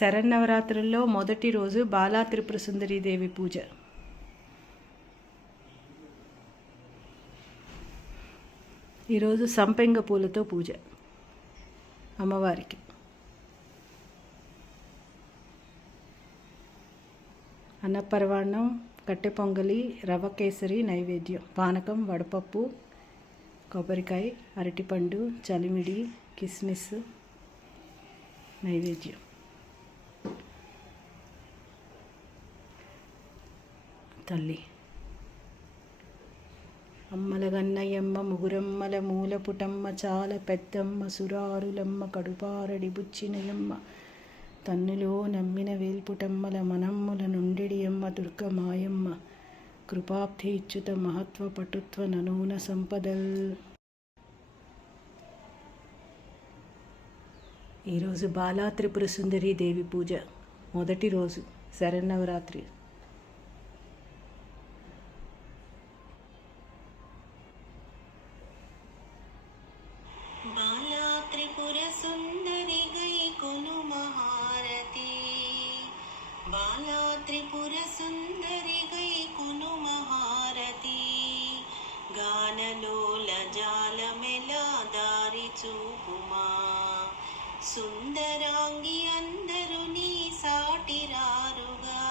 శరన్నవరాత్రుల్లో మొదటి రోజు బాలా త్రిపుర దేవి పూజ. ఈరోజు సంపెంగ పూలతో పూజ అమ్మవారికి. అన్నపర్వాణం కట్టె పొంగలి రవ కేసరి నైవేద్యం పానకం వడపప్పు కొబ్బరికాయ అరటిపండు చలిమిడి కిస్మిస్ నైవేద్యం. తల్లి. అమ్మల గన్నయ్యమ్మ ముగురమ్మల మూల పుటమ్మ చాల పెద్దమ్మ సురారులమ్మ కడుపారడి బుచ్చినయమ్మ తన్నులో నమ్మిన వేల్పుటమ్మల మనమ్ముల నుండిడియమ్మ దుర్గమాయమ్మ కృపాబ్ధి ఇచ్యుత మహత్వ పటుత్వ ననూన సంపదల్. ఈరోజు బాలా త్రిపుర సుందరి దేవి పూజ మొదటి రోజు శరన్నవరాత్రి. బాలా త్రిపుర సుందరి గై కొను మహారతి. బాలా త్రిపుర సుందరి గై కొను మహారతి. గానలోల జాలమెలా దారి చూపుమా. సుందరాంగి అందరు నీ సాటిరారుగా.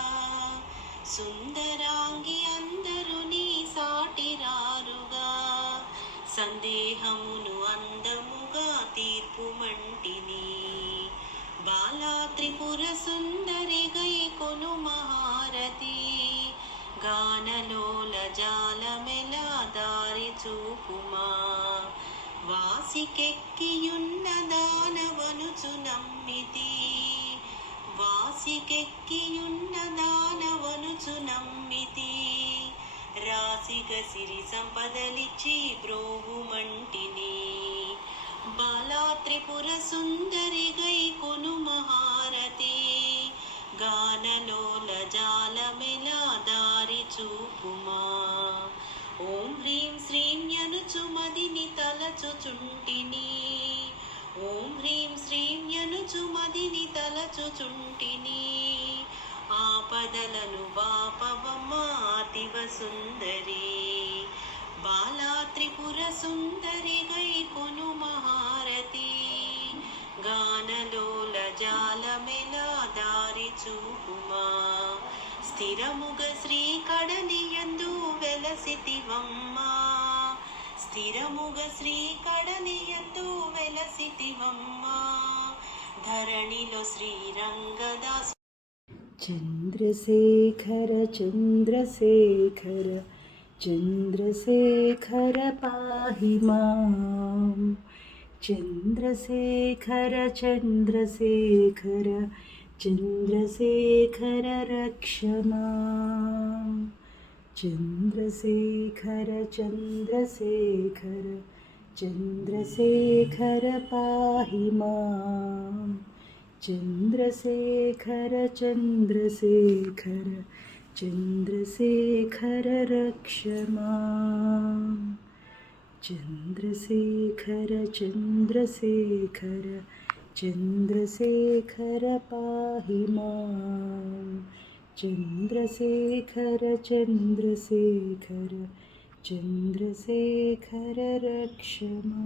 సుందరాంగి అందరు నీ సాటిరారుగా. సందేహము కుమా వాసికెక్కియున్న దానవనుచు నమ్మితి. వాసికెక్కియున్న దానవనుచు నమ్మితి. రాసిగ సిరి సంపదలిచ్చి బ్రోహుమంటిని బాలాత్రిపుర సుందరిగై సుందరి గై కొను మహారతి. గానలోల జాలమెల దారి చూపుమా. ఓం తలచుచుంటిని. ఓం హ్రీం శ్రీం యనుచు మదిని తలచుచుంటిని. ఆపదలను బాపవమ్మ సుందరి బాలా త్రిపుర సుందరి గై కొను మహారతి. గానలోల జాలమెల దారి చూపుమా. స్థిరముగ శ్రీ కడలియందు వెలసితివమ్మా స్థిరముగ శ్రీ కడలియందు వెలసితివమ్మా. ధరణిలో శ్రీరంగదాసు. చంద్రశేఖర చంద్రశేఖర చంద్రశేఖర పాహి మాం. చంద్రశేఖర చంద్రశేఖర చంద్రశేఖర రక్ష మాం చంద్రశేఖర చంద్రశేఖర చంద్రశేఖర పాహి మాం చంద్రశేఖర చంద్రశేఖర చంద్రశేఖర రక్ష మాం చంద్రశేఖర చంద్రశేఖర చంద్రశేఖర పాహి चन्द्रशेखर चन्द्रशेखर चन्द्रशेखर रक्षमा।